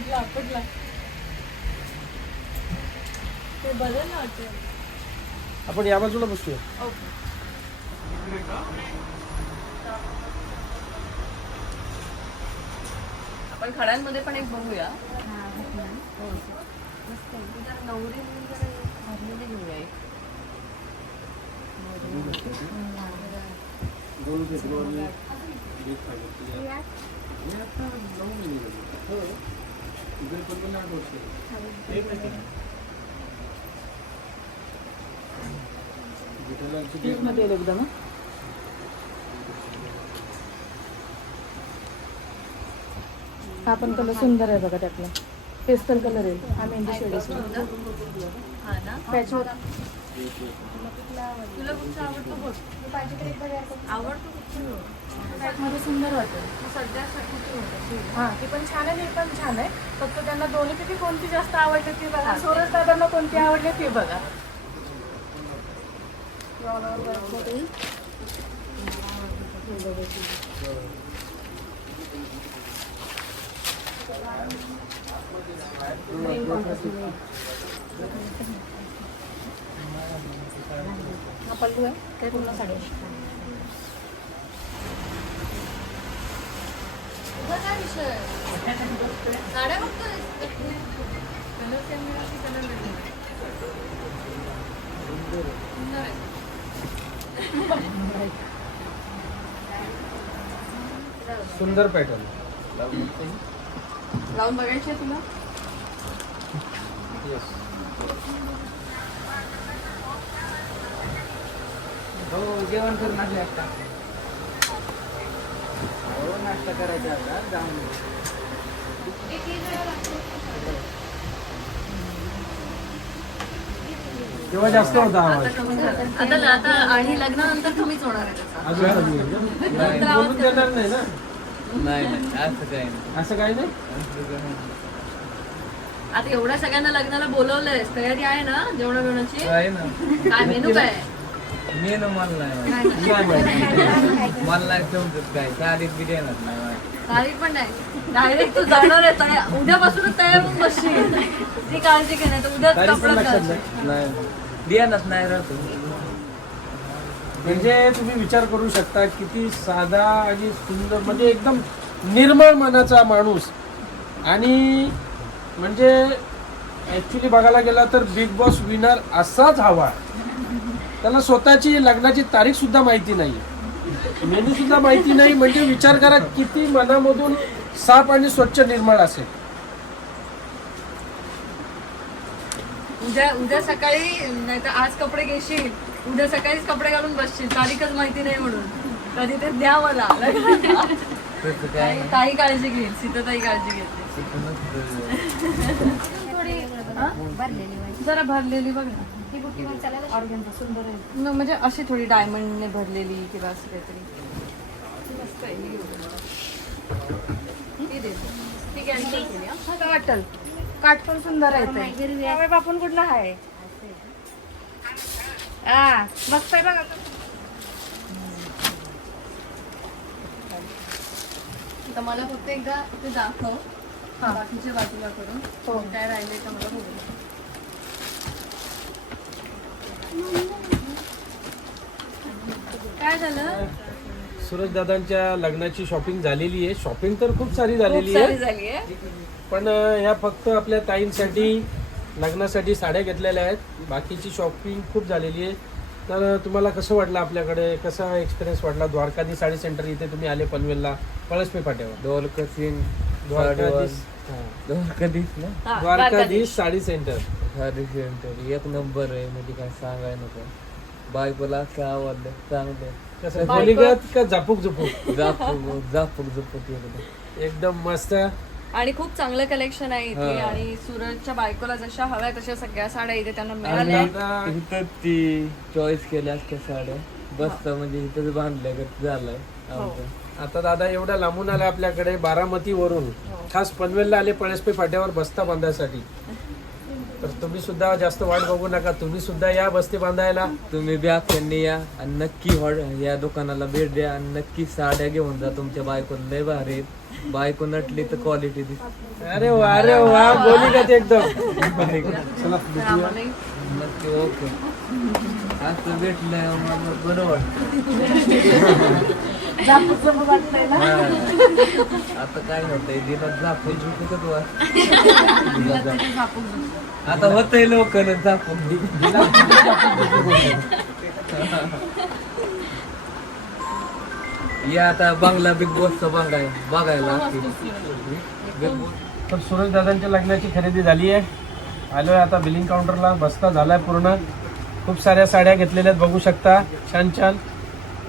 म्हटलं आपटला. ते बदल ना वाटतं. आपण या बाजूला बसूया. ओके. आपण खड्यांमध्ये पण एक बघूया. हो. नवरी भरलेली घेऊया एक. दोन हे पण हा कलर सुंदर आहे बघा त्यातला. पेस्टल कलर आहे. हा मेहंदी शेड हा पॅचवर्क तुला कुठचा आवडतो बघ. आवडतो मध्ये सुंदर वाटेल सध्या हा ती पण छान आहे हे पण छान आहे. फक्त त्यांना दोन्हीपैकी कोणती जास्त आवडते ती बघा. सोरस दादांना कोणती आवडली ती बघा. हा पल्लू आहे ते पूर्ण साडी सुंदर पॅटर्न. लावून बघायची तुला? येस हो जेवण कर नाश्ता आता. हो नाश्ता करायचा आता जाऊन तेव्हा जास्त होता आता आवाज कमी झाला. आता आता आणि लग्नानंतर कमीच होणार आहे अजून कमी आवाज बोलून देणार नाही ना? नाही नाही असं काही नाही. असं काही नाही? असं काही नाही. आता एवढ्या सगळ्यांना लग्नाला बोलवलंय तयारी आहे ना जेवणा बिवणाची आहे ना. काय मेनू काय? मी ना मला नाही काय माहिती मला नाही समजत काय. साडीत बी देणार नाही. तारीख पण नाही. डायरेक्ट तू जाणार आहे उद्यापासूनच तयार होऊन बसशील. ती काळजी घे नाही तर उद्याच तारीख पण कपडा लक्षात घाल. नाही. नाही. देणार नाही राहतो म्हणजे तुम्ही विचार करू शकता किती साधा आणि सुंदर म्हणजे एकदम निर्मळ मनाचा माणूस. आणि म्हणजे ॲक्च्युली बघायला गेला तर बिग बॉस विनर असाच हवा. त्याला स्वतःची लग्नाची तारीख सुद्धा माहिती नाही. मेनू सुद्धा माहिती नाही म्हणजे विचार करा किती मनामधून साफ आणि स्वच्छ निर्मळ असेल. उद्या उद्या सकाळी नाही तर आज कपडे घेशील उद्या सकाळीच कपडे घालून बसशील तारीखच माहिती नाही म्हणून. कधी ते द्या मला. ताई- काळजी घेईल सीता ताई काळजी घेते जरा भरलेली बघ ना. सुंदर आहे. न, म्हणजे अशी थोडी डायमंडने भरलेली किंवा असं काहीतरी. मस्त आहे, ही दे. ही. ती केली, हा. हा वाटल काठ पण सुंदर आहे ते. त्यामुळे बापून कुठला आहे. हा मस्त आहे बघा तर मला फक्त एकदा ते दाखव. हा. बाकीच्या बाजूला करून हो. काय राहिले का मला बघू. काय झालं? सूरज दादांच्या लग्नाची शॉपिंग झालेली आहे. शॉपिंग तर खूप सारी झालेली आहे. सारी झाली आहे. पण ह्या फक्त आपल्या ताईंसाठी लग्नासाठी साड्या घेतलेल्या आहेत. बाकीची शॉपिंग खूप झालेली आहे. तर तुम्हाला कसं वाटलं आपल्याकडे? कसा एक्सपिरियन्स वाटला? द्वारकाधी साडी सेंटर इथे तुम्ही आले पनवेलला. पळसपे फाट्यावर. दोलकसीन द्वारकाधीश हां. दोलकधीश ना? हा, द्वारकाधीश साडी सेंटर साडी सेंटर एक नंबर आहे म्हणजे काय सांगाय नको. बायकोला असं आवडलं चांगलं कसं बोलीगत का झापूक एकदम एकदम मस्त. आणि खूप चांगलं कलेक्शन आहे इथे. हा. आणि सूरजच्या बायकोला जशा हव्या तशा सगळ्या साड्या इथे त्यांना मिळाल्या. इथं ती चॉईस केल्या असत्या साड्या. बसत म्हणजे इथंच बांधल्या झालंय. आमचं. आता दादा एवढा लांबून आला आपल्याकडे बारामती वरून खास पनवेलला आले पळसपे फाट्यावर बस्ता बांधायसाठी. तर तुम्ही सुद्धा जास्त वाट बघू नका. तुम्ही सुद्धा या बस्ती बांधायला. तुम्ही बी अख्यांनी या आणि नक्की हॉ- या दुकानाला भेट द्या आणि नक्की साड्या घेऊन जा तुमच्या बायकोला लय भारी. बायको नटली तर क्वालिटी दिसते. अरे वा अरे वा बोली का ते एकदम? नक्की ओके. असं भेटलं मला बरं वाटतं हा. आता काय होतंय दिनात झापून वा तिथे झापून बसतो. आता होतंय लोकांना झापून या आता बांगला बिग बॉसचा बघाय बघायला बिग बॉस. तर सुरेश दादांच्या लग्नाची खरेदी झाली आहे. आलोय आता बिलिंग काउंटरला बसता झालाय पूर्ण. खूप साऱ्या साड्या घेतलेल्या आहेत बघू शकता. छान छान.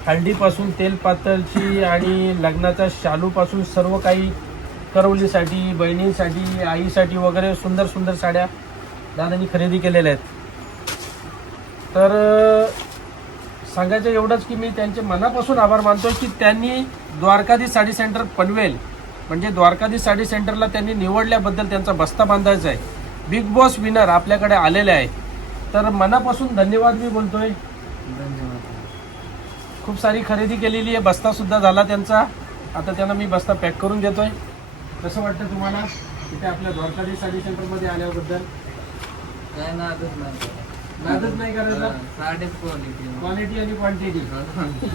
हळदीपासून तेल पातळची आणि लग्नाच्या शालूपासून सर्व काही करवलीसाठी बहिणींसाठी आईसाठी वगैरे सुंदर सुंदर साड्या दादांनी खरेदी केलेल्या आहेत. तर सांगायचं एवढंच की मी त्यांचे मनापासून आभार मानतो की त्यांनी द्वारकाधीश साडी सेंटर पनवेल म्हणजे द्वारकाधीश साडी सेंटरला त्यांनी निवडल्याबद्दल त्यांचा बस्ता बांधायचा आहे. बिग बॉस विनर आपल्याकडे आलेले आहे. तर मनापासून धन्यवाद मी बोलतोय. धन्यवाद. खूप सारी खरेदी केलेली आहे. बस्ता सुद्धा झाला त्यांचा. आता त्यांना मी बस्ता पॅक करून देतोय. कसं वाटतं तुम्हाला इथे आपल्या द्वारकाधीश साडी सेंटरमध्ये आल्याबद्दल? काय नादच नाही नादच नाही करायचा? साडेच क्वालिटी क्वालिटी आणि क्वांटिटी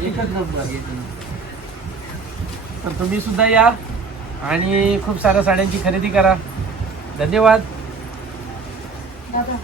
एकच नंबर तर तुम्ही सुद्धा या आणि खूप साऱ्या साड्यांची खरेदी करा. धन्यवाद. दादा